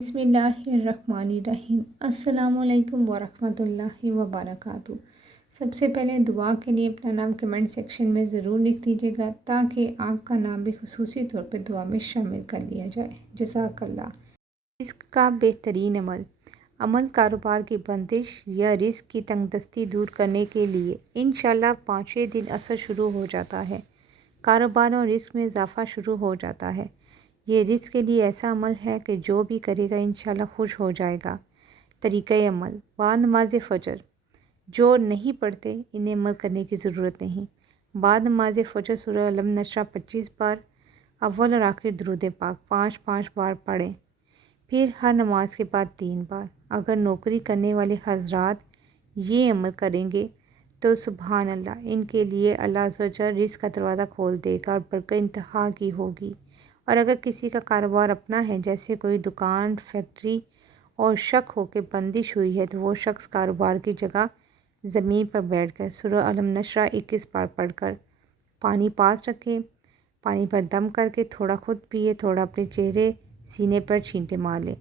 बिस्मिल्लाहिर्रहमानिर्रहीम। अस्सलामु अलैकुम वरहमतुल्लाहि वबरकातुहू। सबसे पहले दुआ के लिए अपना नाम कमेंट सेक्शन में ज़रूर लिख दीजिएगा ताकि आपका नाम भी खुसूसी तौर पे दुआ में शामिल कर लिया जाए। जज़ाकल्लाह। रिस्क का बेहतरीन अमल। अमल कारोबार की बंदिश या रिस्क की तंगदस्ती दूर करने के लिए इंशाल्लाह 5वें दिन असर शुरू हो जाता है। कारोबार और रिस्क में इजाफा शुरू हो जाता है। ये रिस्क के लिए ऐसा अमल है कि जो भी करेगा इंशाल्लाह खुश हो जाएगा। तरीक़ा अमल। बाद नमाज फ़जर। जो नहीं पढ़ते इन्हें अमल करने की ज़रूरत नहीं। बाद नमाज फ़जर सूरह अलम नशरा 25 बार, अव्वल और आखिर दुरूद पाक 5-5 बार पढ़ें। फिर हर नमाज के बाद 3 बार। अगर नौकरी करने वाले हजरात ये अमल करेंगे तो सुबहान अल्लाह, इनके लिए अल्लाह अज़्ज़ व जल रिस्क का दरवाज़ा खोल देगा और बरकत इंतहा की होगी। और अगर किसी का कारोबार अपना है, जैसे कोई दुकान, फैक्ट्री, और शक हो के बंदिश हुई है, तो वो शख्स कारोबार की जगह ज़मीन पर बैठकर सूरह अलम नशरा 21 बार पढ़कर पानी पास रखे। पानी पर दम करके थोड़ा खुद पिए, थोड़ा अपने चेहरे सीने पर छींटे मार लें।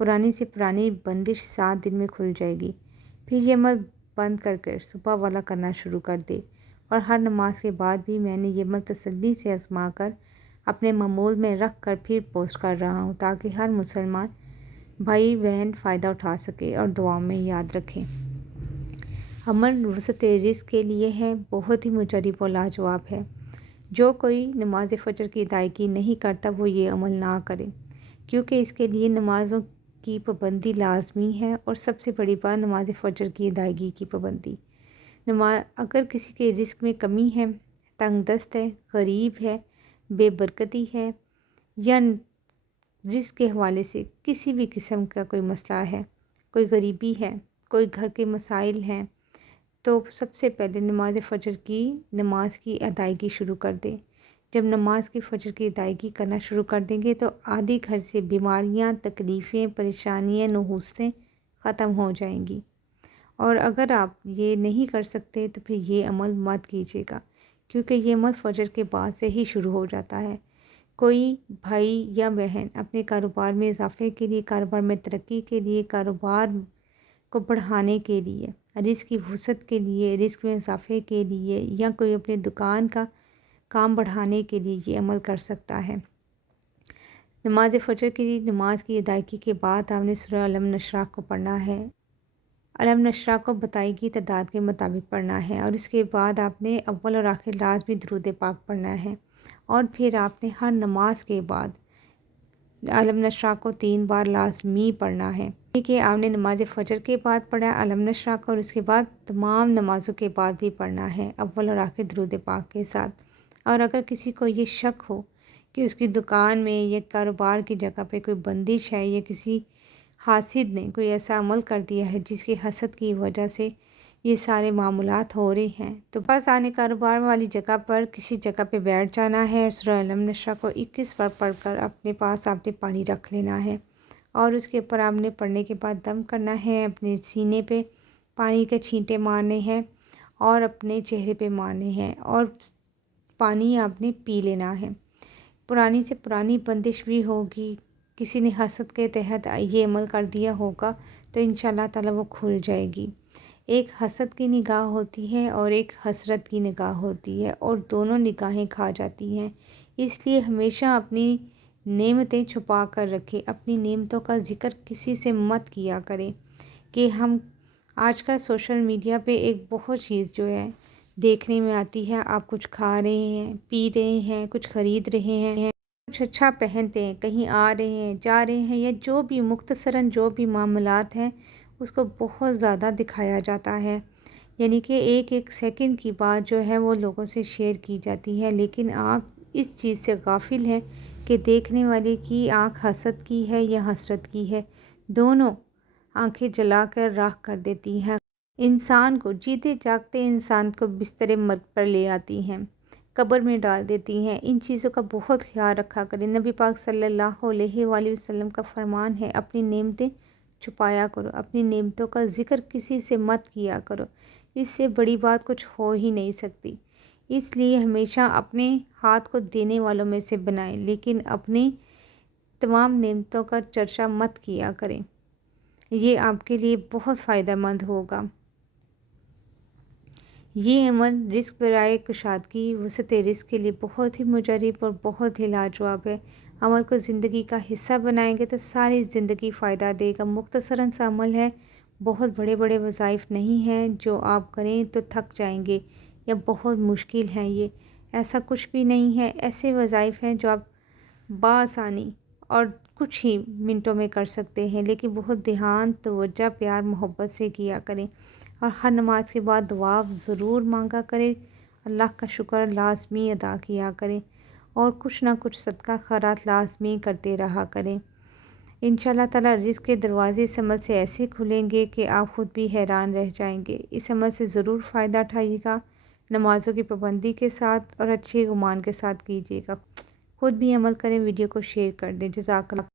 पुरानी से पुरानी बंदिश 7 दिन में खुल जाएगी। फिर ये अमल बंद कर सुबह वाला करना शुरू कर दे। और हर नमाज के बाद भी मैंने ये अमल तसल्ली से आजमा कर अपने मामूल में रख कर फिर पोस्ट कर रहा हूँ, ताकि हर मुसलमान भाई बहन फ़ायदा उठा सके और दुआओं में याद रखें। अमल वसत रिज़्क़ के लिए है, बहुत ही मुजरब और लाजवाब है। जो कोई नमाज फ़जर की अदायगी नहीं करता वो ये अमल ना करे, क्योंकि इसके लिए नमाज़ों की पाबंदी लाजमी है। और सबसे बड़ी बात नमाज फ़जर की अदायगी की पाबंदी। अगर किसी के रिस्क में कमी है, तंगदस्त है, गरीब है, बेबरकती है, या रिस्क के हवाले से किसी भी किस्म का कोई मसला है, कोई गरीबी है, कोई घर के मसाइल हैं, तो सबसे पहले नमाज फ़जर की नमाज की अदायगी शुरू कर दें। जब नमाज की फ़जर की अदायगी करना शुरू कर देंगे तो आधी घर से बीमारियां, तकलीफ़ें, परेशानियां, नहुस्तें ख़त्म हो जाएंगी। और अगर आप ये नहीं कर सकते तो फिर ये अमल मत कीजिएगा, क्योंकि ये अमल फ़जर के बाद से ही शुरू हो जाता है। कोई भाई या बहन अपने कारोबार में इजाफे के लिए, कारोबार में तरक्की के लिए, कारोबार को बढ़ाने के लिए, रिस्क की वसअत के लिए, रिस्क में इजाफे के लिए, या कोई अपनी दुकान का काम बढ़ाने के लिए ये अमल कर सकता है। नमाज फ़जर की नमाज की अदायगी के बाद आपने सूरह अलम नशरा को पढ़ना है। अलम नशरा को बताई गई तादाद के मुताबिक पढ़ना है। और इसके बाद आपने अव्वल और आखिर लाजमी दुरूद पाक पढ़ना है। और फिर आपने हर नमाज के बाद अलम नशरा को 3 बार लाजमी पढ़ना है। ठीक है, आपने नमाज फ़जर के बाद पढ़ा अलम नशरा को, और उसके बाद तमाम नमाज़ों के बाद भी पढ़ना है अव्वल और आखिर दुरूद पाक के साथ। और अगर किसी को ये शक हो कि उसकी दुकान में या कारोबार की जगह पे कोई बंदिश है, या किसी हासिद ने कोई ऐसा अमल कर दिया है जिसकी हसद की वजह से ये सारे मामूलात हो रहे हैं, तो बस आने कारोबार वाली जगह पर किसी जगह पे बैठ जाना है और सूरह अलम नशरा को 21 बार पढ़कर अपने पास आपने पानी रख लेना है। और उसके ऊपर आपने पढ़ने के बाद दम करना है, अपने सीने पे पानी के छींटे मारने हैं और अपने चेहरे पे मारने हैं, और पानी आपने पी लेना है। पुरानी से पुरानी बंदिश भी होगी, किसी ने हसद के तहत ये अमल कर दिया होगा, तो इंशाल्लाह ताला वो खुल जाएगी। एक हसद की निगाह होती है और एक हसरत की निगाह होती है, और दोनों निगाहें खा जाती हैं। इसलिए हमेशा अपनी नेमतें छुपा कर रखें। अपनी नेमतों का ज़िक्र किसी से मत किया करें। कि हम आजकल सोशल मीडिया पे एक बहुत चीज़ जो है देखने में आती है, आप कुछ खा रहे हैं, पी रहे हैं, कुछ ख़रीद रहे हैं, कुछ अच्छा पहनते हैं, कहीं आ रहे हैं, जा रहे हैं, या जो भी मुख्तसरन जो भी मामलात हैं उसको बहुत ज़्यादा दिखाया जाता है। यानी कि एक एक सेकंड की बात जो है वो लोगों से शेयर की जाती है, लेकिन आप इस चीज़ से गाफिल हैं कि देखने वाले की आँख हसद की है या हसरत की है। दोनों आंखें जलाकर राख कर देती हैं। इंसान को, जीते जागते इंसान को बिस्तर मर्ग पर ले आती हैं, कब्र में डाल देती हैं। इन चीज़ों का बहुत ख्याल रखा करें। नबी पाक सल्लल्लाहु अलैहि वसल्लम का फरमान है, अपनी नेमतें छुपाया करो, अपनी नेमतों का ज़िक्र किसी से मत किया करो। इससे बड़ी बात कुछ हो ही नहीं सकती। इसलिए हमेशा अपने हाथ को देने वालों में से बनाएं, लेकिन अपने तमाम नेमतों का चर्चा मत किया करें। ये आपके लिए बहुत फ़ायदा मंद होगा। ये अमल रिस्क बराए कुशादगी वसत रिस्क के लिए बहुत ही मुजरब और बहुत ही लाजवाब है। अमल को ज़िंदगी का हिस्सा बनाएंगे तो सारी ज़िंदगी फ़ायदा देगा। मुख्तसरन सा अमल है, बहुत बड़े बड़े वज़ाइफ नहीं हैं जो आप करें तो थक जाएंगे या बहुत मुश्किल है। ये ऐसा कुछ भी नहीं है। ऐसे वज़ाइफ हैं जो आप बआसानी और कुछ ही मिनटों में कर सकते हैं, लेकिन बहुत ध्यान, तवज्जो, प्यार, मोहब्बत से किया करें। और हर नमाज के बाद दुआ ज़रूर मांगा करें। अल्लाह का शुक्र लाजमी अदा किया करें और कुछ ना कुछ सदका खैरात लाजमी करते रहा करें। इंशाअल्लाह ताला रिज़्क़ के दरवाज़े इस अमल से ऐसे खुलेंगे कि आप ख़ुद भी हैरान रह जाएंगे। इस अमल से ज़रूर फ़ायदा उठाइएगा। नमाज़ों की पाबंदी के साथ और अच्छे गुमान के साथ कीजिएगा। खुद भी अमल करें। वीडियो को शेयर कर दें। जज़ाकल्लाह।